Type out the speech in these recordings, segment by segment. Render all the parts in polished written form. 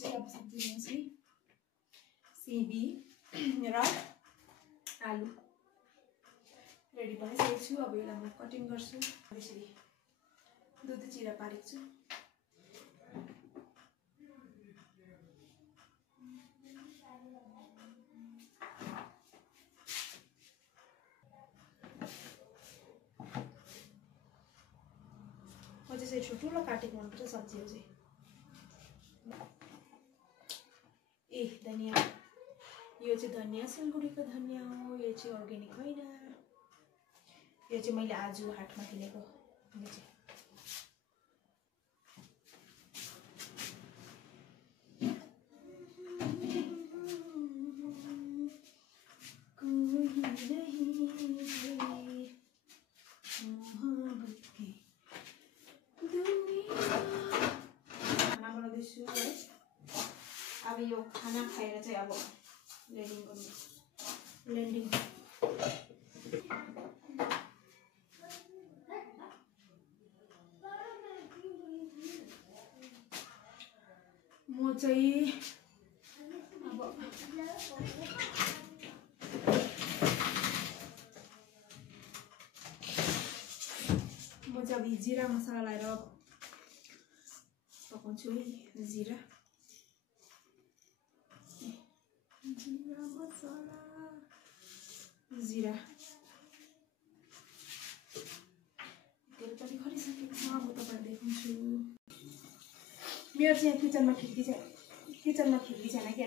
चाहिँ अब सब्जीमा चाहिँ सिमी र आलु रेडी बनाइसकेको छु। अब यसलाई म कटिङ गर्छु। त्यसरी दुध चिरा पारेको छु। म चाहिँ ठुलो काटेको मनपर्छ सब्जीहरू चाहिँ। ए धनिया, यो चाहिँ धनिया सिलगढीको धनिया हो। यो चाहिँ अर्ग्यानिक होइन। यो चाहिँ मैले आज हाटमा किनेको। यो चाहिँ खाना बनाउँदैछु है। अब यो खाना खाएर चाहिँ अब ल्यान्डिङ गर्नु। ल्यान्डिङ म चाहिँ अब जीरा मसाला लाएर पकाउँछु है। जीरा मसाला जीरा तेल पनि खरिसकेको छ। म तपाईँलाई देखाउँछु। मेरो चाहिँ किचनमा खिड्की छैन क्या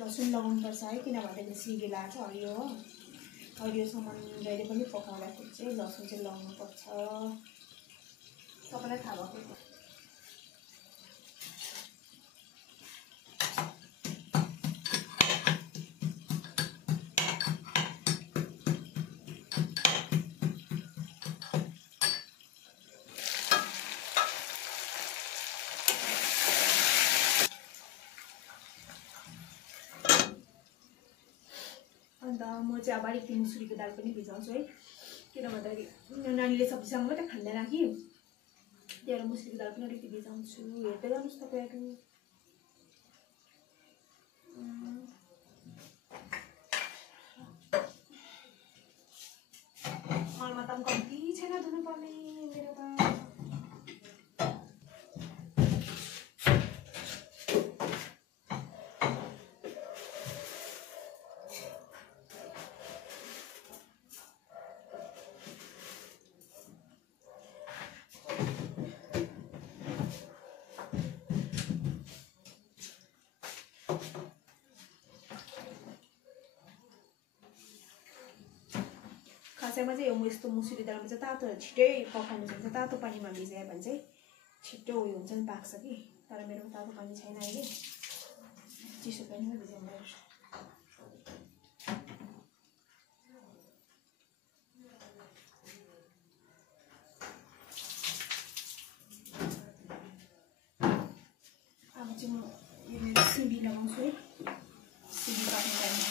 लसुन लगाउनुपर्छ है, किनभने सिमी लाग्छ हरियो हो। हरियो सामान जहिले पनि पकाउँदाखेरि चाहिँ लसुन चाहिँ लगाउनुपर्छ। सबैलाई थाहा भएको। अन्त म चाहिँ अब अलिकति मुसुरीको दाल पनि भिजाउँछु है, किन भन्दाखेरि नानीले सब्जीसँग मात्रै खाँदैन कि। त्यही भएर मुसुरीको दाल पनि अलिकति भिजाउँछु। हेर्दै जानुहोस् तपाईँहरू। मलमा त कम्ती छैन धुनुपर्ने मेरो त। खासैमा चाहिँ यो यस्तो मुसुरी दालमा चाहिँ तातो छिटै पकाउनु सक्छ। तातो पानीमा भिजायो भने चाहिँ छिटो उयो हुन्छ नि, पाक्छ कि। तर मेरोमा तातो पानी छैन अहिले, चिसो पानीमा भिजाउनुपर्छ। अब चाहिँ म यो सिमी लगाउँछु है। सिमी काट्ने टाइममा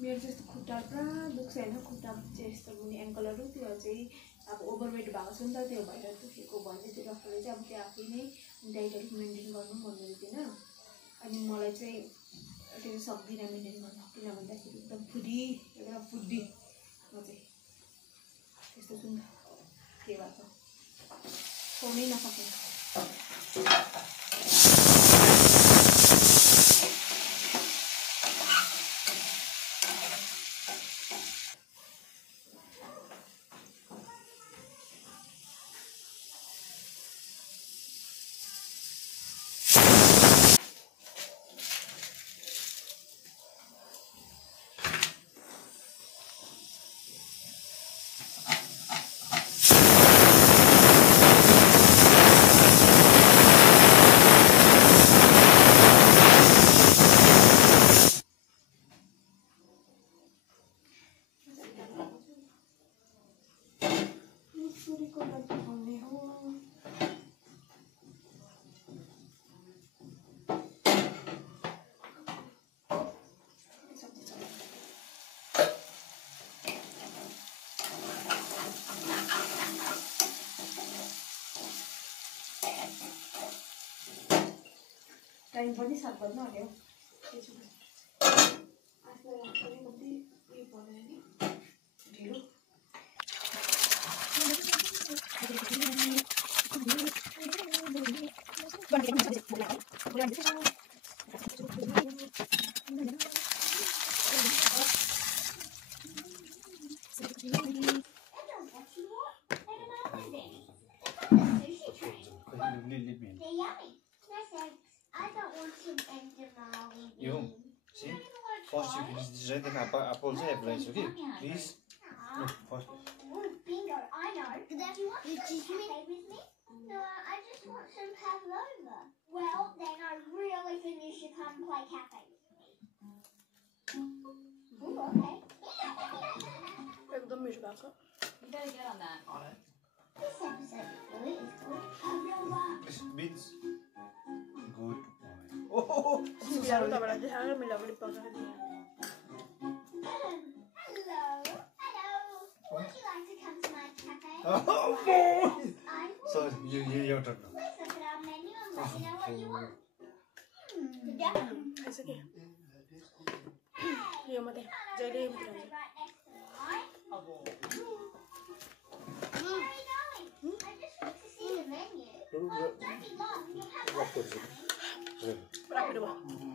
मेरो चाहिँ यस्तो खुट्टा पुरा दुख्छ होइन। खुट्टा चाहिँ यस्तो मुनि एङ्कलहरू त्यो चाहिँ अब ओभरवेट भएको छ नि त, त्यो भएर दुखेको भन्दै थियो डक्टरले चाहिँ। अब त्यो आफै नै डाइटहरू मेन्टेन गर्नु भन्नुहुँदै थिएन। अनि मलाई चाहिँ त्यो सक्दिनँ मेन्टेन गर्नु, किन भन्दाखेरि एकदम फुड्डी म चाहिँ त्यस्तो छु नि त। के भएको खुवाउनै नसक्ने। टाइम पनि 7 बज्न आँट्यो आजकल लाग्छ नि कति उयो पर्दैन नि ढिलो See? First you finish this right, then apple say rice, okay? Please. No, first. Bingo, I know. Dad, you want some cafe with me? No, I just want some pavlova. Well, then I really think you should come play cafe with me. Ooh, okay. एकदम मिठो भएको You better get on that. Alright. This episode really is called pavlova. This means good boy. Oh, सिबियारो तपाईलाई देखाएर मैले अगाडि पकाएर दिएँ Hello. Hello. Would you like to come to my cafe? oh boy. I So your turn now. Please look at our menu and let me know what you want. खाइसकेँ यो मात्रै जहिले Cafe right next to mine. Where are you going? I just want to see the menu. Well, don't be long. You'll have lots of time. पुरा मिठो भयो